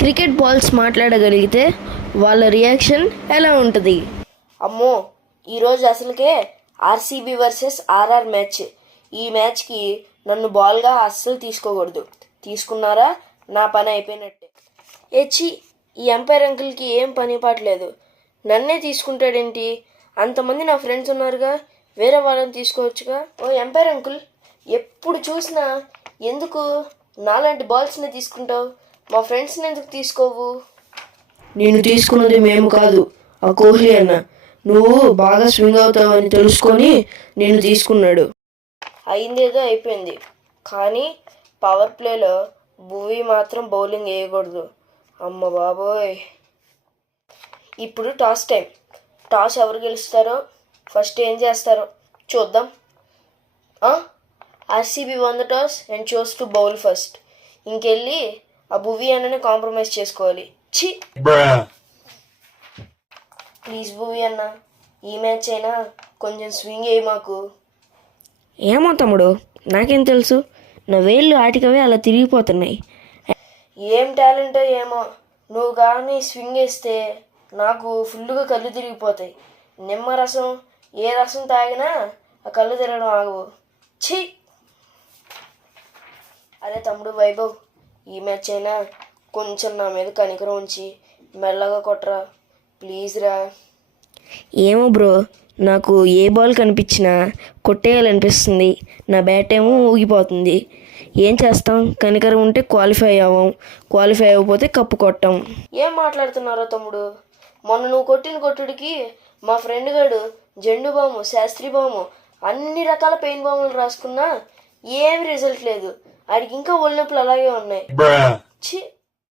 Cricket balls మాట్లాడగలిగితే వాళ్ళ reaction ఎలా ఉంటుంది? అమ్మో, ఈరోజు అసలుకే ఆర్సీబీ వర్సెస్ ఆర్ఆర్ మ్యాచ్. ఈ మ్యాచ్కి నన్ను బాల్గా అస్సలు తీసుకోకూడదు. తీసుకున్నారా నా పని అయిపోయినట్టే. ఈ ఎంపైర్ అంకుల్కి ఏం పని పాటలేదు. నన్నే తీసుకుంటాడేంటి? అంతమంది నా ఫ్రెండ్స్ ఉన్నారుగా, వేరే వాళ్ళని తీసుకోవచ్చుగా. ఓ ఎంపైర్ అంకుల్, ఎప్పుడు చూసినా ఎందుకు నాలాంటి బాల్స్ని తీసుకుంటావు? మా ఫ్రెండ్స్ని ఎందుకు తీసుకోవు? నేను తీసుకున్నది మేము కాదు, ఆ కోహ్లీ అన్న. నువ్వు బాగా స్వింగ్ అవుతావని తెలుసుకొని నేను తీసుకున్నాడు. అయిందేదో అయిపోయింది, కానీ పవర్ ప్లేలో భువీ మాత్రం బౌలింగ్ వేయకూడదు. అమ్మ బాబోయ్. ఇప్పుడు టాస్ టైం. టాస్ ఎవరు గెలుస్తారో, ఫస్ట్ ఏం చేస్తారో చూద్దాం. RCB won the toss and chose to bowl first. ఇంకెళ్ళి ఆ భువీ అన్నని కాంప్రమైజ్ చేసుకోవాలి. ప్లీజ్ భువీ అన్న, ఈ మ్యాచ్ అయినా కొంచెం స్వింగ్ అయ్యి మాకు. ఏమో తమ్ముడు, నాకేం తెలుసు, నా వేళ్ళు ఆటికవే అలా తిరిగిపోతున్నాయి. ఏం టాలెంటో ఏమో, నువ్వు కానీ స్వింగ్ వేస్తే నాకు ఫుల్గా కళ్ళు తిరిగిపోతాయి. నిమ్మరసం ఏ రసం తాగినా ఆ కళ్ళు తిరగడం ఆగవు. ఛీ. అరే తమ్ముడు వైభవ్, ఈ మ్యాచ్ అయినా కొంచెం నా మీద కనికరం ఉంచి మెల్లగా కొట్టరా ప్లీజ్ రా. ఏమో బ్రో, నాకు ఏ బాల్ కనిపించినా కొట్టేయాలనిపిస్తుంది. నా బ్యాట్ ఏమో ఊగిపోతుంది. ఏం చేస్తాం, కనికరం ఉంటే క్వాలిఫై అవ్వం, క్వాలిఫై అవ్వకపోతే కప్పు కొట్టాం. ఏం మాట్లాడుతున్నారో తమ్ముడు? మొన్న నువ్వు కొట్టిన కొట్టుడికి మా ఫ్రెండ్ గాడు జెండు బాము, శాస్త్రి బాము, అన్ని రకాల పెయిన్ బాములు రాసుకున్నా ఏమి రిజల్ట్ లేదు. ఆడికి ఇంకా ఒళ్ళొప్పులు అలాగే ఉన్నాయి. ఛీ.